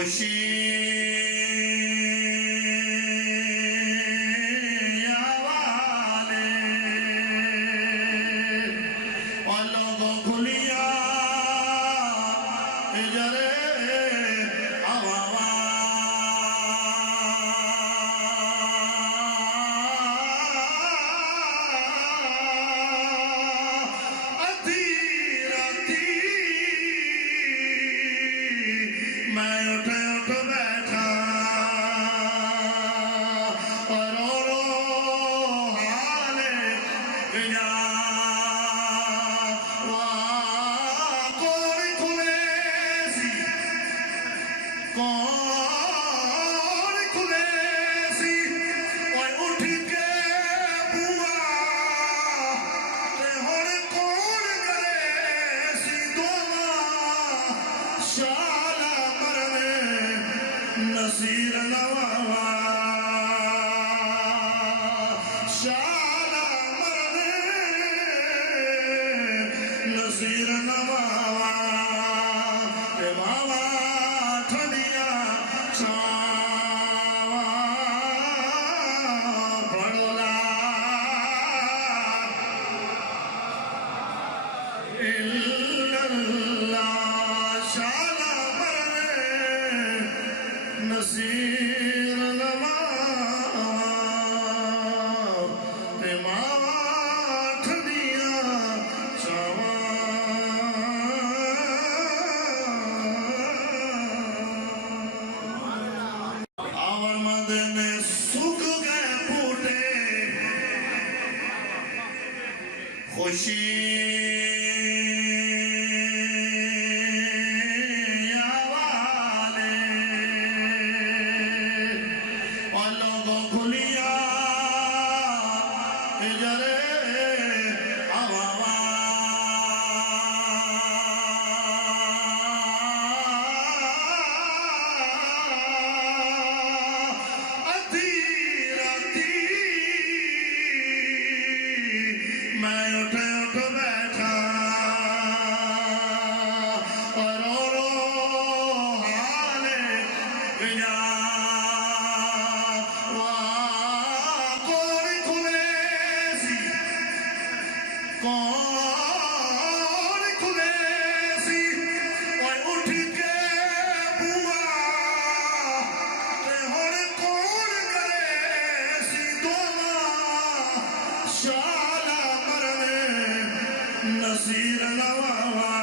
खुशी वाले और लोगों खुलिया जरे मैं उठ बैठा और रो हाले कौन खुले सी कौन खुले सी और उठ के बुआ ते हुण कौन करे सी दोवा शाला मरने नसीर नवावा शाला मरने नसीर नवावा ते बाबा ठंडिया छावा पड़ोला इल्लल्लाह शाला मरने नसीर नवावा ते मावा ठंडिया छावा आवर मदे में सुख गए बूटे खुशी वाले और लोगों खुलिया जरे मैं उठ बैठा और रो हाले कौन खुले सी कौन खुले सी और उठ के बुआ ते हुण कौन करे सी दोवा शाला मरने नसीर नवावा